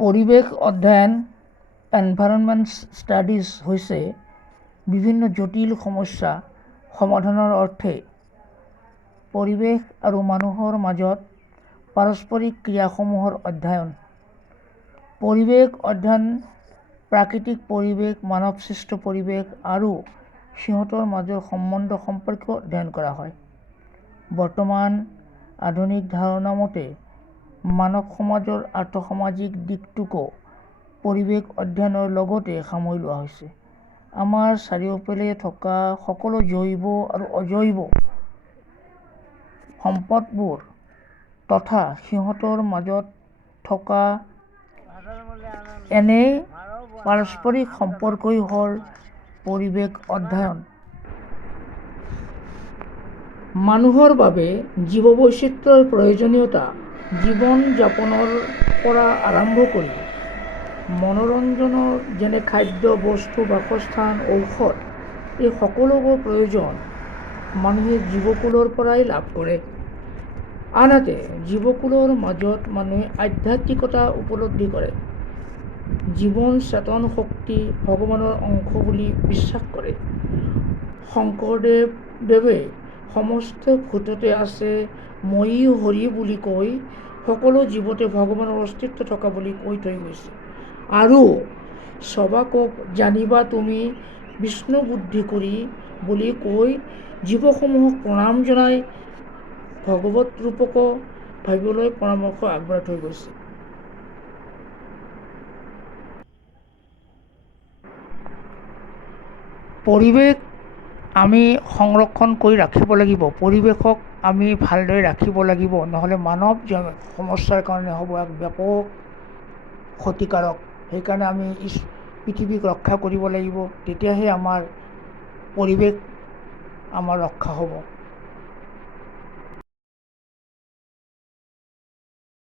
পৰিৱেশ অধ্যয়ন environment studies হৈছে বিভিন্ন জটিল সমস্যা সমাধানৰ অৰ্থে পৰিৱেশ আৰু মানুহৰ মাজত পাৰস্পৰিক ক্ৰিয়াসমূহৰ অধ্যয়ন। পৰিৱেশ অধ্যয়ন প্ৰাকৃতিক পৰিৱেশ, মানৱসৃষ্ট পৰিৱেশ আৰু সিহঁতৰ মাজৰ সম্বন্ধ সম্পৰ্কে অধ্যয়ন কৰা হয়। বৰ্তমান আধুনিক ধাৰণা মতে মানৱ সমাজৰ আৰ্থসামাজিক দিশটোকো পৰিৱেশ অধ্যয়নৰ লগতে সামৰি লোৱা হৈছে। আমাৰ চাৰিওফালে থকা সকলো জৈৱ আৰু অজৈব সম্পদবোৰ তথা সিহঁতৰ মাজত থকা এনে পাৰস্পৰিক সম্পৰ্কই হ'ল পৰিৱেশ অধ্যয়ন। মানুহৰ বাবে জীৱবৈচিত্ৰ্যৰ প্ৰয়োজনীয়তা জীৱন যাপনৰ পৰা আৰম্ভ কৰি মনোৰঞ্জনৰ যেনে খাদ্য, বস্তু, বাসস্থান, ঔষধ এই সকলোবোৰ প্ৰয়োজন মানুহে জীৱকুলৰ পৰাই লাভ কৰে। আনহাতে জীৱকুলৰ মাজত মানুহে আধ্যাত্মিকতা উপলব্ধি কৰে, জীৱন চেতন শক্তি ভগৱানৰ অংশ বুলি বিশ্বাস কৰে। শংকৰদেৱে সমস্ত ভূততে আছে ময়ি হৰি বুলি কৈ সকলো জীৱতে ভগৱানৰ অস্তিত্ব থকা বুলি কৈ থৈ গৈছে আৰু সবাকক জানিবা তুমি বিষ্ণু বুদ্ধি কৰি বুলি কৈ জীৱসমূহক প্ৰণাম জনাই ভগৱত ৰূপকো ভাবিবলৈ পৰামৰ্শ আগবঢ়াই থৈ গৈছে। পৰিৱেশ আমি সংৰক্ষণ কৰি ৰাখিব লাগিব। পৰিৱেশক আমি ভালদৰে ৰাখিব লাগিব, নহ'লে মানৱ সমস্যাৰ কাৰণে হ'ব এক ব্যাপক ক্ষতিকাৰক। সেইকাৰণে আমি পৃথিৱীক ৰক্ষা কৰিব লাগিব, তেতিয়াহে আমাৰ পৰিৱেশ আমাৰ ৰক্ষা হ'ব।